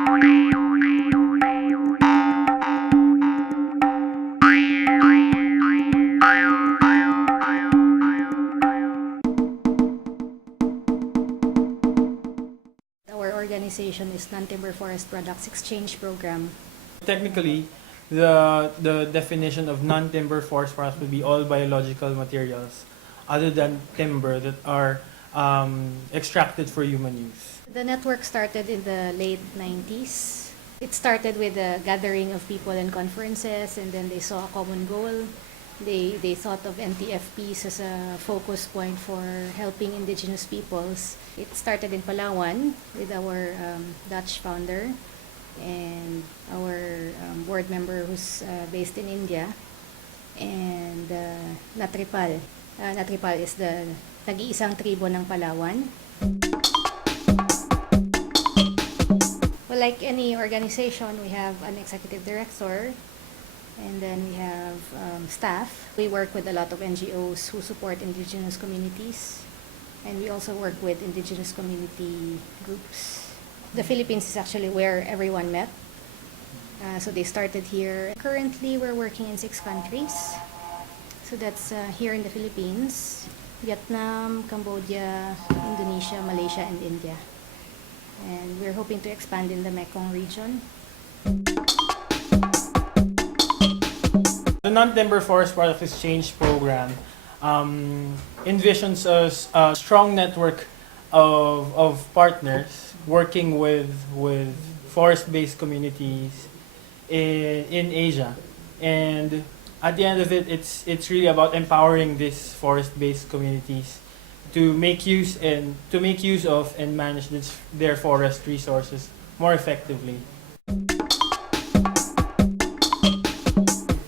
Our organization is Non-Timber Forest Products Exchange Program. Technically, the definition of non-timber forest products would be all biological materials other than timber that are extracted for human use. The network started in the late 90s. It started with a gathering of people in conferences, and then they saw a common goal. They thought of NTFPs as a focus point for helping indigenous peoples. It started in Palawan with our Dutch founder and our board member who's based in India, and Natripal. Natripal is the nag-iisang tribo ng Palawan. Well, like any organization, we have an executive director, and then we have staff. We work with a lot of NGOs who support indigenous communities, and we also work with indigenous community groups. The Philippines is actually where everyone met. So they started here. Currently, we're working in 6 countries. So that's here in the Philippines, Vietnam, Cambodia, Indonesia, Malaysia, and India. And we're hoping to expand in the Mekong region. The Non-Timber Forest Product Exchange Program envisions a strong network of partners working with forest-based communities in Asia. And at the end of it, it's really about empowering these forest-based communities to make use of and manage their forest resources more effectively.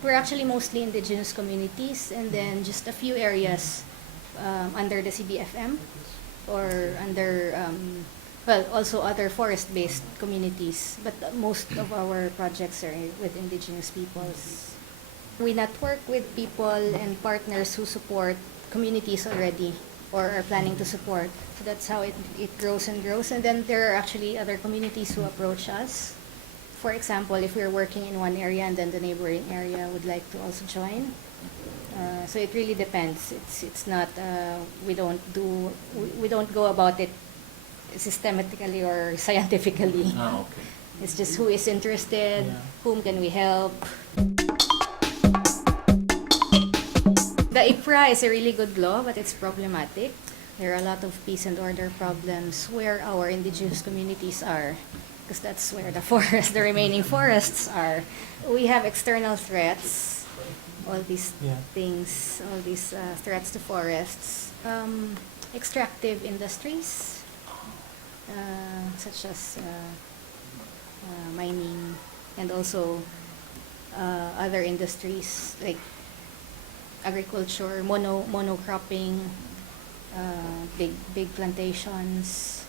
We're actually mostly indigenous communities, and then just a few areas under the CBFM or under, also other forest-based communities, but most of our projects are with indigenous peoples. We network with people and partners who support communities already or are planning to support. So that's how it grows and grows. And then there are actually other communities who approach us. For example, if we're working in one area and then the neighboring area would like to also join. So it really depends. It's not we don't go about it systematically or scientifically. Okay. It's just who is interested, whom can we help. The IPRA is a really good law, but it's problematic. There are a lot of peace and order problems where our indigenous communities are, because that's where the remaining forests are. We have external threats, all these things, all these threats to forests. Extractive industries, such as mining, and also other industries like agriculture, monocropping, big plantations.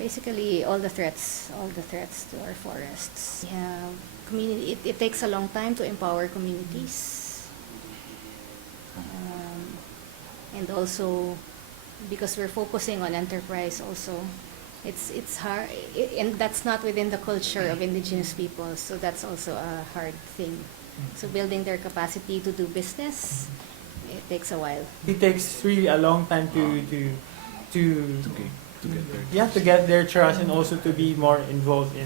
Basically, all the threats to our forests. We have community. It takes a long time to empower communities, and also because we're focusing on enterprise. Also, it's hard, and that's not within the culture of indigenous people. So that's also a hard thing. So building their capacity to do business, it takes a while. It takes really a long time to get their trust and also to be more involved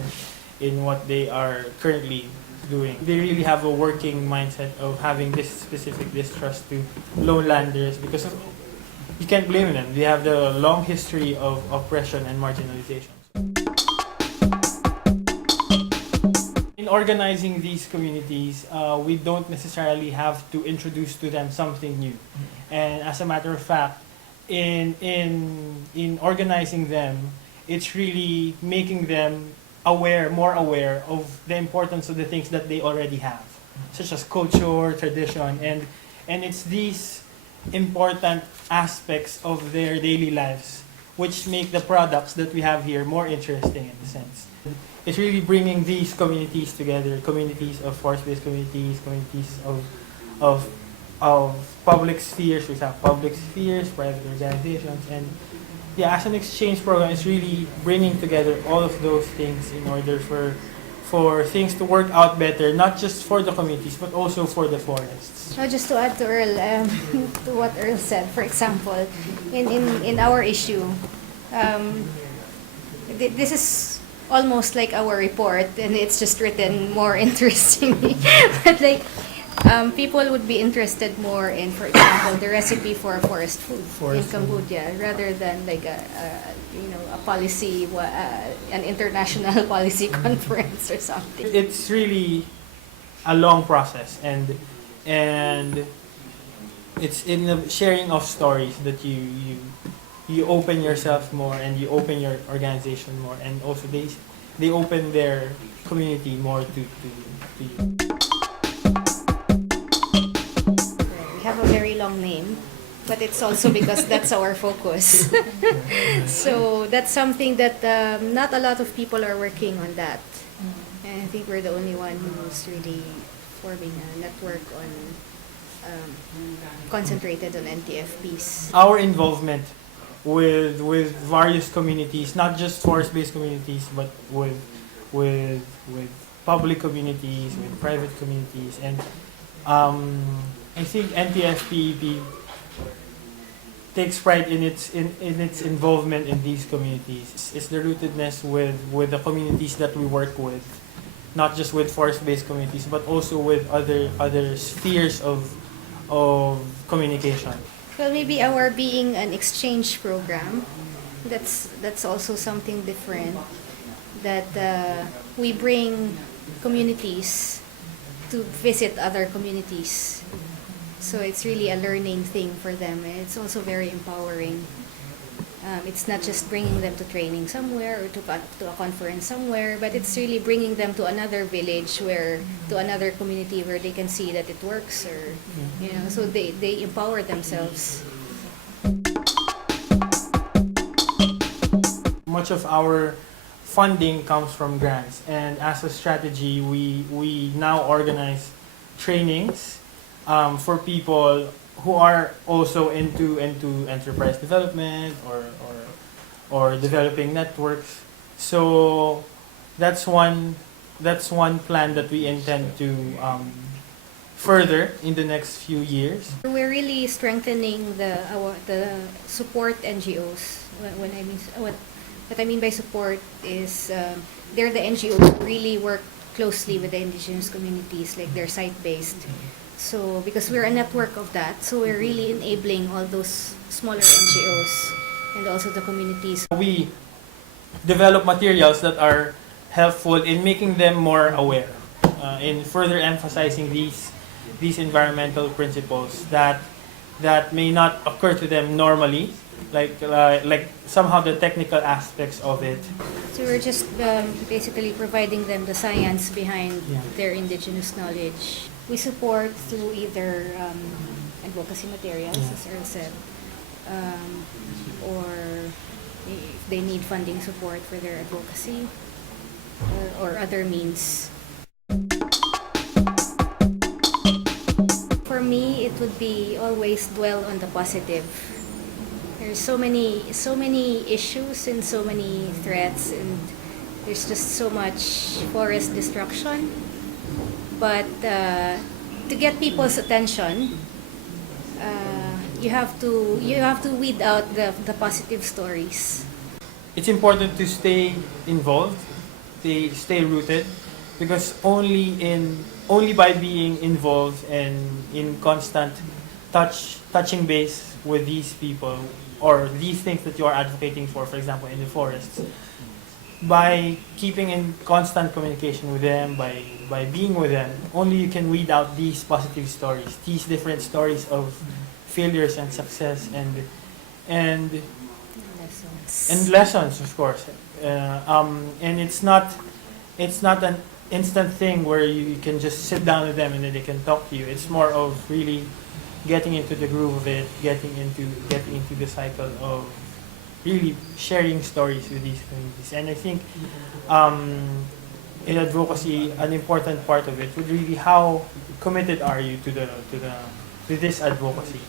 in what they are currently doing. They really have a working mindset of having this specific distrust to lowlanders because you can't blame them. They have the long history of oppression and marginalization. In organizing these communities, we don't necessarily have to introduce to them something new. And as a matter of fact, in organizing them, it's really making them more aware of the importance of the things that they already have, such as culture, tradition, and it's these important aspects of their daily lives which make the products that we have here more interesting in a sense. It's really bringing these communities together, communities of forest-based communities, communities of public spheres, we have public spheres, private organizations, yeah, as an exchange program, it's really bringing together all of those things in order for things to work out better, not just for the communities but also for the forests. Now, just to add to Earl, to what Earl said, for example, in our issue, this is almost like our report, and it's just written more interestingly. But like, people would be interested more in, for example, the recipe for forest food in Cambodia, rather than like a policy, an international policy conference or something. It's really a long process, and it's in the sharing of stories that you open yourself more, and you open your organization more, and also they open their community more to you. We have a very long name, but it's also because that's our focus. So that's something that not a lot of people are working on that. And I think we're the only one who's really forming a network on concentrated on NTFPs. Our involvement with various communities, not just forest-based communities, but with public communities, with private communities, and I think NTFP takes pride in its involvement in these communities. It's the rootedness with the communities that we work with, not just with forest-based communities, but also with other spheres of communication. Well, maybe our being an exchange program, that's also something different. That we bring communities to visit other communities. So it's really a learning thing for them, and it's also very empowering. It's not just bringing them to training somewhere or to a conference somewhere, but it's really bringing them to another village, to another community where they can see that it works, or so they empower themselves. Much of our funding comes from grants, and as a strategy, we now organize trainings for people who are also into enterprise development or developing networks. So that's one plan that we intend to further in the next few years. We're really strengthening the support NGOs. What I mean by support is they're the NGOs who really work closely with the indigenous communities, like they're site-based. So because we're a network of that, so we're really enabling all those smaller NGOs and also the communities. We develop materials that are helpful in making them more aware, in further emphasizing these environmental principles that may not occur to them normally, like somehow the technical aspects of it. So we're just basically providing them the science behind their indigenous knowledge. We support through either advocacy materials, as Earl said, or if they need funding support for their advocacy, or other means. For me, it would be always dwell on the positive. There's so many issues and so many threats, and there's just so much forest destruction. But to get people's attention, you have to weed out the positive stories. It's important to stay involved, stay rooted, because only by being involved and in constant touching base with these people or these things that you are advocating for example, in the forests, by keeping in constant communication with them, by being with them, only you can weed out these positive stories, these different stories of failures and success and lessons, of course. And it's not an instant thing where you can just sit down with them and then they can talk to you. It's more of really getting into the groove of it, getting into the cycle of really sharing stories with these communities. And I think in advocacy, an important part of it would really how committed are you to this advocacy.